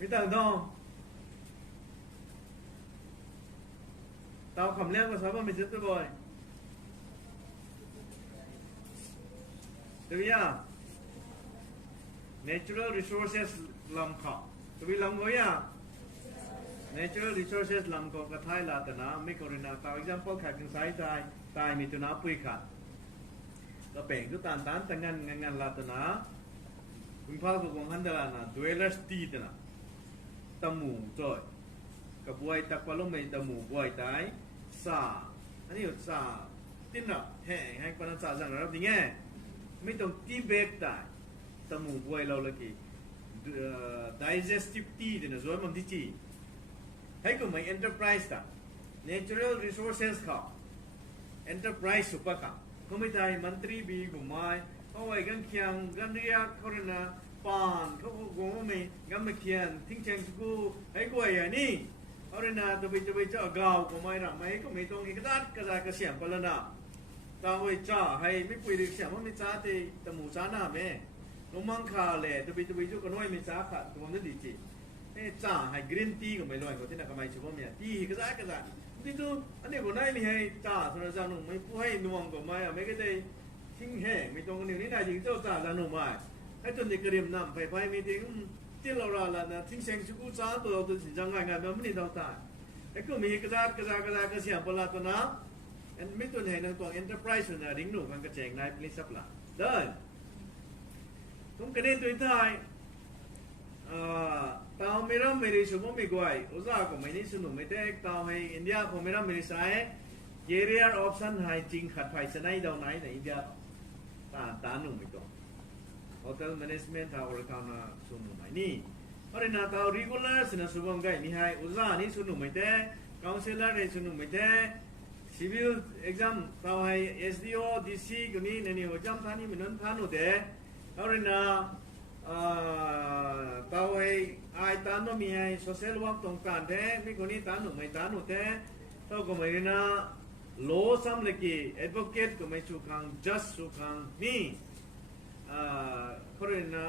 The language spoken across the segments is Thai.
ไม่ต่างดองเตาคำเลี้ยงก็สามารถมีจุดบ่อยตัวอย่าง natural resources ลำเขาตัวลำก็อย่าง natural resources ลำเขากระทายลาตนาไม่กรณีตัว example ขัดกันสายตายมีตัวน้ำปุยขาดเราเป่งตัวตานแต่งงานลาตนาคุณพ่อก็คงหันเดลานะ dwellers ตีตนะตะหมูจ่อยกับบัวตะกวาลงไม่ตะหมูบัวตายซาอันนี้ซาติ้นหรอแห้งให้คนนั้นซาจังนะครับดีไงไม่ต้องตีเบกตายตะหมูบัวเราเลยกี่ digestive ตีเนี่ยส่วนมันที่จีให้ก็ไม่ enterprise ตา natural resources เขา enterprise สุปะเขาก็ไม่ได้มันตรีบีกุมายเขาไว้กันเคียงกันเรียกเขาเรียกนะปานเขาก็โกงไม่กันไม่เคียนทิ้งเชิงสกูให้กูอย่างนี้เขาเรียกนะตัวไปเจ้ากาวก็ไม่รับไม่ก็ไม่ต้องอีกด้านกระจายกระเสียมไปแล้วนะตาไว้จ้าให้ไม่คุยเรื่องเสียมว่าไม่จ้าที่ตะหมูจ้าหน้าแม่ลงมังคาเลยตัวไปเจ้าก็น้อยไม่จ้าขาดตัวมันดีจีให้จ้าให้กรีนทีก็ไม่ร้อยก็ที่นั่นก็ไม่ชั่วโมงเนี่ยทีกระจายที่ตัวอันนี้ก็ได้ไม่ให้จ้าส่วนจ้าหนุ่มไม่ผู้ให้นวงก็ไม่ไม่ก็ได้ทิ้งแห้งไม่ตรงกันอยู่นี่ได้จริงเจ้าจ้าหนุ่มไม่ให้จนเด็กกระเดียมนำไปไม่ถึงที่เราละนะทิ้งเสียงชุกุจ้าตัวเราตัวสิจังไงมันไม่ได้ต้องตายไอ้ก็มีกระจายกระเสียงพลาตัวนะอันไม่ตัวไหนนั่งตัว enterprise นะดิ้งหนุ่มกันกระเจงนายผลิตสับละเดินต้องกระเด็นตัวท้ายตาวไม่รับไม่ได้สมมติไม่กวยอุตส่าห์ก็ไม่ได้สนุกไม่ได้ตาวให้อินเดียก็ไม่รับไม่ได้ใช้ career option ให้จริงขัดไฟสนายดาวไหนในอินเดียตาหนุ่มไม่ต้อง hotel management ทาวร์คานาสนุกไม่นี่เพราะนั้นตาว regular สนับสนุนกันนี่ให้อุตส่าห์นี่สนุกไม่ได้ counselor นี่สนุกไม่ได้ civil exam ตาวให้ SDO DC ก็นี่นี่ว่าจำท่านี่มันนั่นท่านู่นเด้เพราะนั้นตาวให้ไอ้ตาโนมีให้ social work ตรงกันเด้ไม่คนนี้ตาหนุ่มไม่ตาหนุ่มเด้ตาวก็ไม่ได้นะ law ซ้ำเลยกี่ advocate ก็ไม่สุขัง just สุขังนี่เขาเรียกนะ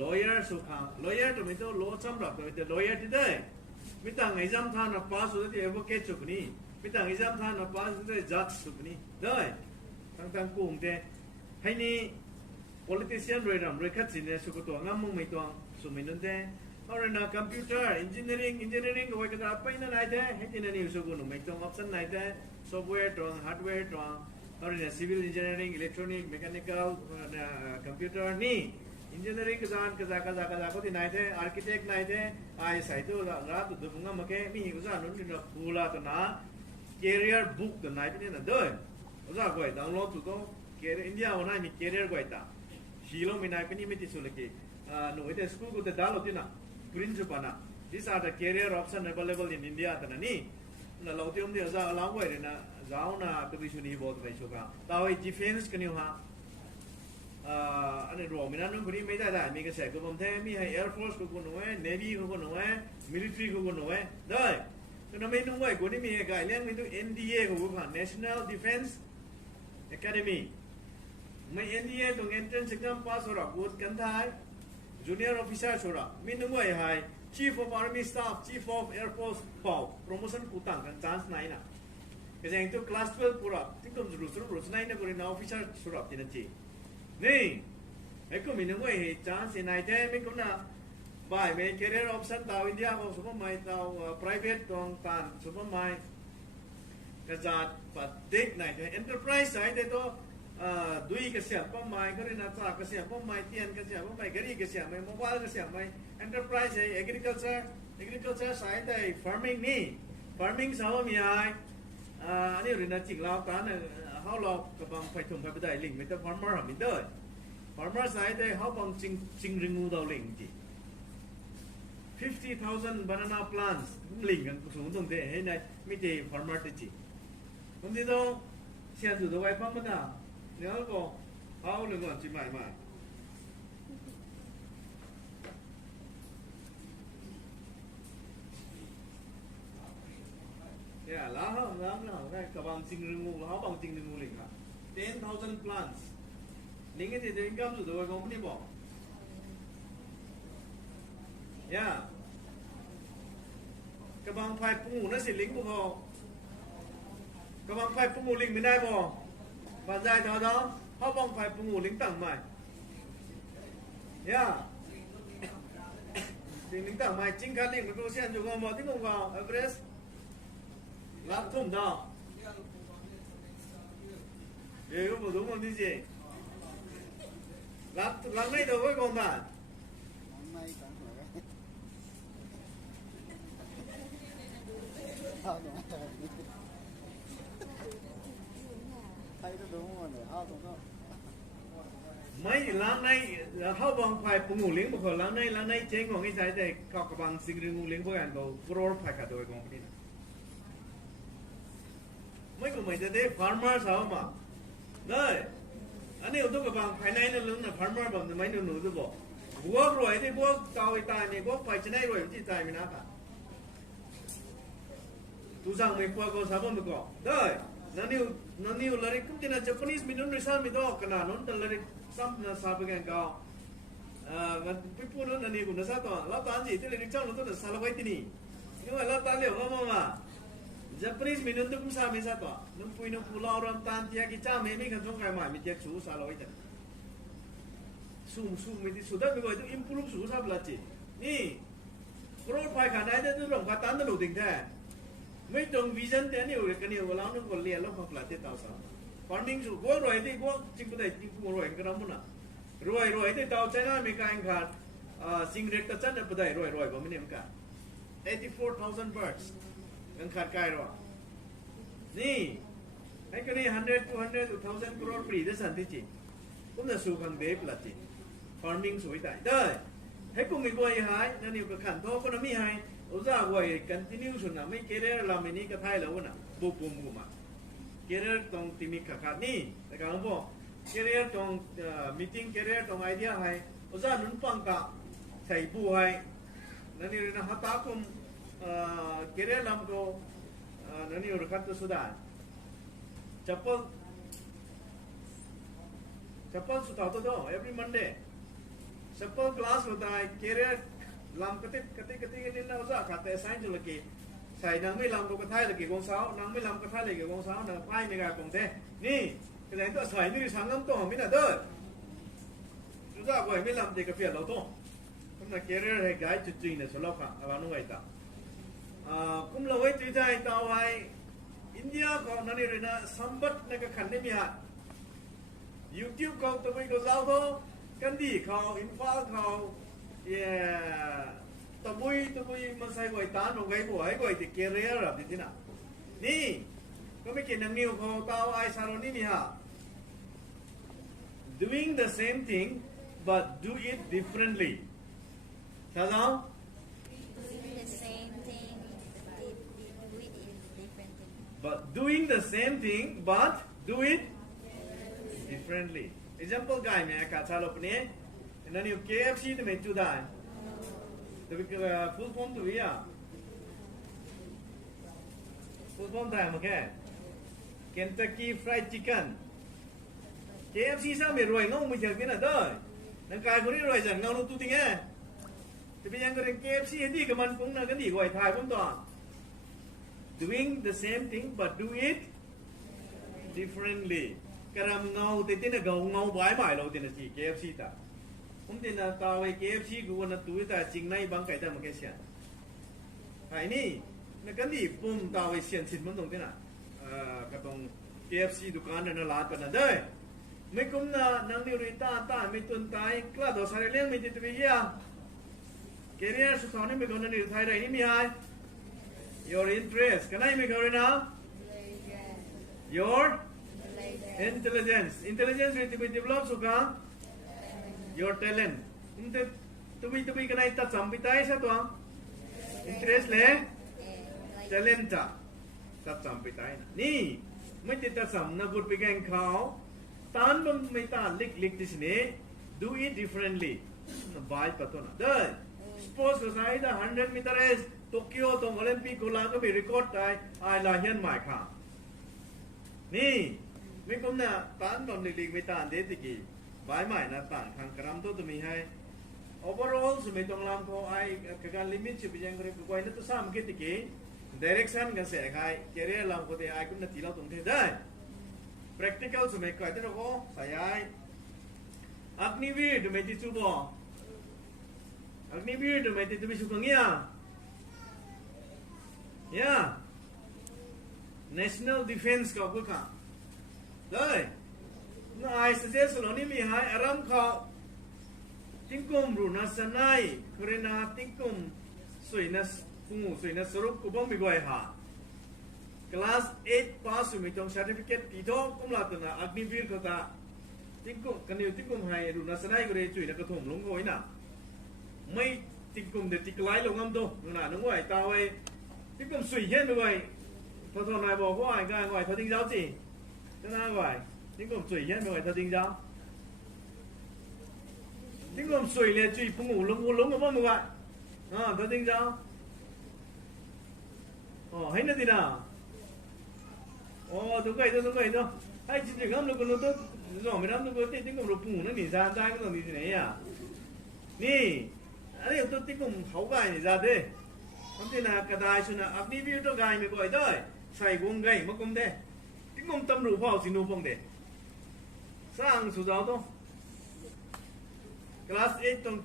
lawyer สุขัง lawyer ตัวไม่ต้อง law ซ้ำหรอกตัวไม่ต้อง lawyer ที่ได้ไม่ต่าง exam ท่านนะ pass สุดที่ advocate สุขนี่ไม่ต่าง exam ท่านนะ pass สุดที่ judge สุขนี่ได้ทั้งกลุ่มเด้ให้นี่politician รวยรำรวยขัดสินเนี่ยสุขตัวงามมุ่งไม่ตัวสุมินันเด้เอาเรื่องนะ computer engineering ก็ไว้กระดาษไปนั่นไหนเด้ให้ที่นั่นนี่สุขหนุ่มไม่ตัว option ไหนเด้ software ตัว hardware ตัวเอาเรื่อง civil engineering electronic mechanical computer นี่ engineering กระดานก็ที่ไหนเด้ architect ไหนเด้ไอ้สายตัวรัฐตัวพุ่งมาแค่มีกุศลนุ่นนี่นะพูละตัวนะ career book ตัวไหนเป็นนั่นเด้อกุศลก็ไอ้ดาวน์โหลดตัว career อินเดียวันไหนมี career ก็ไอ้ตาชีโร่ไม่นายเป็นยังไม่ติดสุดเลยหนูไอ้สกูลก็จะดาวน์โหลดที่น่ะ principal these are the career option available in India แต่นั่นนี่นั่นเราที่ผมเดียวจะล้างไว้เลยนะจะเอาหน้าตัววิชุนีบอกไปชัวร์แต่ว่า defense กันอยู่ฮะอันนี้รวมมีนั่นนู่นคนนี้ไม่ได้มีกระแสก็ผมแท้มีให้ Air Force ก็คนหน่วย Navy ก็คนหน่วย military ก็คนหน่วยได้ก็นั่นไม่นุ่งไว้คนนี้มีอะไรเรื่องมีตัว NDA ก็คน National Defense Academyไม่ NDA ตรง entrance exam pass หรอกวุฒิกันท้าย junior officer หรอกมีนุ่งไว้ให้ chief of army staff chief of air force เป่า promotion กูตั้งกัน chance ไหนนะก็จะอย่างตัว class 12 पूरा ที่ก็รู้ไหนนะกูเรียน officer หรอกที่นั่นจีนี่ไอ้ก็มีนุ่งไว้ให้ chance ไหนแต่ไม่ก็นะบ่ายไม่ career option ตาวอินเดียของสุภาพไม่ตาว private ตรงตันสุภาพไม่กระจายปัดเด็กไหนแต่ enterprise ไหนแต่ตัวदुई कस्य पम्माय करेना चा कस्य पम्माय तियन कस्य पम्माय गरी कस्य मैं मोबाइल कस्य मैं एंटरप्राइज है एग्रीकल्चर साइड है फार्मिंग नहीं फार्मिंग सावा मी आयอันนี้เรื่องจริงเราตอนนั้นเขาเรากำลังไปทุ่มไปได้ลิงไม่ต้อง farmer หรอกมินเดอร์ farmer side ได้เขาบังจริงริงูดาวลิงจี 50,000 banana plants ลิงกันสูงตรงเดียให้ในไม่ใช่ farmer จีคนที่ต้องเชียร์ตัวไว้ปั๊มมันอ่ะเนี่ยก็เขาเรื่องก่อนจีใหม่มาเนี่ยแล้วได้กระบังจริงริงูแล้วบังจริงริงูลิงอ่ะ 10,000 plants ลิงก็จะได้อินคัมสุดตัวไว้ก็ไม่บอก ย่กระบังไฟปุงูนั่นสิลิงบุพอกระบังไฟปุงูลิงไม่ได้บ่ปัจจัยเท่านั้นเขาบังไฟปุงูลิงตั้งใหม่ย่าลิงตั้งใหม่จริงกันลิงมันก็เสียนอยู่กับหมอที่งงเอเวอเรสต์รับทุ่มดาวเดี๋ยวผมดูมันที่สิรับไม่ตัวไว้ก่อนบ้านไม่ล้างในเขาบางไฟปุงูเลี้ยงบุคคลล้างในเจ๊งของไอ้ใจแต่เขากำลังสิ่งเรื่องงูเลี้ยงพวกนั้นเขาโกรธไฟขัดโดยกองนี้ไม่ก็ไม่จะได้ farmer สาวมาเลยอันนี้อุตุกบางภายในนั่นเรื่องน่ะ farmer แบบทำไมหนูจะบอกบัวรวยที่บัวเกาไอ้ตายนี่บัวไฟจะได้รวยที่ตายไม่น่าค่ะทุกอย่างไม่พอก็สาบานไม่ก็ได้นั่นนี่ลาริคุมที่น่ะ Japanese มีนุ่นริซามีดอกขนาดนั้นแต่ลาริซ้ำน่ะสาบกันก็มันไปพูดนั่นนี่กูน่ะสาตัวแล้วตอนนี้ที่ลาริจ้างเราต้องน่ะสาลไว้ที่นี่นี่ว่าแล้วตอนเลี้ยวมา Japanese มีนุ่นตุ้มสามีสาตัวนุ่มปุยนุ่มพูลาวรำตานที่อากิจ้าไม่กันจงใครมามีเจ้าชูสาลไว้จังสู้ไม่ที่สุดได้ไม่ก็จะ improve สู้สาบละจีนี่โปรดไฟขนาดนี้ต้องพัฒนาหนูถึงแท้ไม่ตรงวิชั่นแต่นี่อยู่กันนี่ว่าเราเนี่ยก็เลี้ยงแล้วก็ปลาเตต้าสาวฟาร์มิงสูงกว่ารวยที่กว่าจริงก็ได้จริงก็รวยกันแล้วมั้งนะรวยที่ดาวไชน่ามีการแข่งขันสิ่งเล็กแต่จันทร์ไม่ได้รวยผมไม่เนี่ยมันกัน84,000 birds กันขาดไกลหรอนี่ไอ้คนนี้100 200 2,000 crore ปรีได้สันติจิผมจะสู้กันเด็กละจิฟาร์มิงสวยได้ให้กูมีกวยหายนั่นนี่ก็ขันโตคนนั้นมีหายอุตส่าห์ไว้ continue สุดนะไม่เกเรเราไม่นี่ก็ไทยแล้วนะบุกมาเกเรตรงที่มีขาดนี่แต่การบอกเกเรตรงmeeting เกเรตรงไอเดียให้อุตส่าห์นุ่นฟังกะใส่ผู้ให้นั่นนี่นะฮัตตาคุมเกเรลำก็นั่นนี่รักตัวสุดาจับสุดท้ายตัว every Monday จับคลาสสุดท้ายเกเรลำกตินี่นะว่าขาดแต่ไซน์จุลกีใส่นางไม่ลำก็กระทายเลยกี่กองสาวนางไม่ลำกระทายเลยกี่กองสาวนางป้ายในการกองเทนี่กระไรตัวใส่นี่สั่งลำตัวไม่น่าเด้อรู้จักว่าไม่ลำเด็กกระเพียรเราต้องคุณนักเกเรให้ไกด์จุดจริงเนี่ยสำหรับข้าอาวันนู้นไอ้ตาคุณเราไว้ใจต่อไว้อินเดียก็นั่นนี่เลยนะสัมบัติในการขันได้มีฮะ YouTube ก็ตัวไปก็เล่าตัวกันดีเขาอินฟ้าเขาตัวบุยมันใส่ไว้ตาหนูไว้บัวให้ไว้ติเกเรอะไรแบบนี้นะนี่ก็ไม่เกี่ยงนิวเขาเตาไอซาโรนี่มีฮะ doing the same thing but do it differently ใช่ไหม but doing the same thing but do it differently example guy में क्या चालू अपने ना नहीं KFC तो में चुदा है तो full form तो भैया full form था मगर Kentucky Fried Chicken KFC सा में रोई नौ मुझे क्या ना दो नंकार को नहीं रोई जान नौ तू तिंगे तो भीยังก็เรื่อง KFC เห็นดีกับมันคงน่ากันดีกว่าไทยผมต่อdoing the same thing but do it differently กระมเงาแต่ที่น่ะเงาบ่ายเราที่น่ะที่ KFC ตาผมที่น่ะตาไว้ KFC กูวันนั้นตัวแต่จริงในบางไก่แต่มันแค่เสียไอ้นี่นักกันดีปุ่มตาไว้เสียนสินมันตรงที่น่ะกระตรง KFC ดุการนั่นลาดกันนะเด้อไม่คุ้มนะนางนิริตาไม่ตุนตายกล้าต่อสารเลี้ยงไม่ติดตัวเยี่ยเกเรียสุดท้ายนี่ไม่คนนั้นนิริไทยได้นี่มีอะไรYour interest. Can I make it now? Your intelligence. Intelligence will develop suka. Your talent. Tumi can I touch some pitai sa to? Interest le? Talent ta. Touch some pitai na. Ni. May touch some na good pigang kao. Tan bang may tan lik this ne. Do it differently. Na bite pa to na. Dahil. Suppose ko sa ida 100 meter race. โตเกียวตรงโอลิมปิกกุลาก็มีรีคอร์ดได้ไอลาเฮียนหมายค่ะนี่ไม่คุ้มนะตานตอนเด็กๆไม่ตานเด็กๆบายใหม่นะตานขังกระมตัวมีให้โอ overall so may tong lam ko ay kagan limit si bijang kore ko ay nato sam kiti ki direction ka se khai career lam ko te ai kun na tilaw tung the dai practical so may ko ate ko sayai Agnivir do may ti chubo Agnivir do may ti tu bisu kangia ya national defense ka ko ka dai na ai suggest lo ni mi hai aram kha tingkum runa sanai kurena tingkum suinas pungu suinas surup kubang bigoi ha class 8 pass mi tong certificate pito kumla tuna agnivir kota tingkum kaniu tingkum hai runa sanai kure chui na ka thom long goi na mai tingkum de tiklai lo ngam do na no ngoi ta wei tingkum sui hian bigoi tho tho nai bo ko ai ga ngoi tho ting giáo chi cho na ngoi tingkum sui hian bigoi tho ting giáo tiếng gồm sủi lệ chui phung ngủ lông ở bao gọi tao tính sao hay là gì nào đúng vậy thôi hay chỉ ngắm được con tốt rồi mới nắm được cái tiếng gồm phung ngủ nó nỉ ra cái gì gì này à nỉ anh ấy tôi tiếng gồm khẩu gai nỉ ra thế không thì là cả đài xuân là áp đi view cho gai mới gọi thôi xài gồm gai mà không thế tiếng gồm tâm rủ vào xin nô phong thế sang số giáo thôi class 8 tong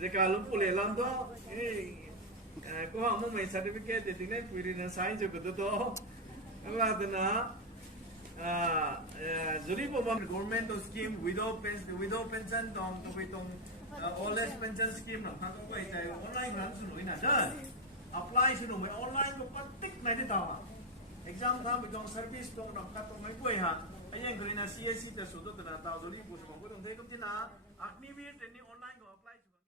rekalo pule lam to ko ha mo mai certificate de tinai puri na science ko to ala dana juri po bam government scheme widow pension tong to tong old age pension scheme na ka ko ai tai online ran su noi na da apply su noi online ko patik nai de ta exam tham bi tong service tong na ka tong mai koi ha ayang ko na CSC ta su to na ta juri po ko tong thei tum tin na Agnivir training online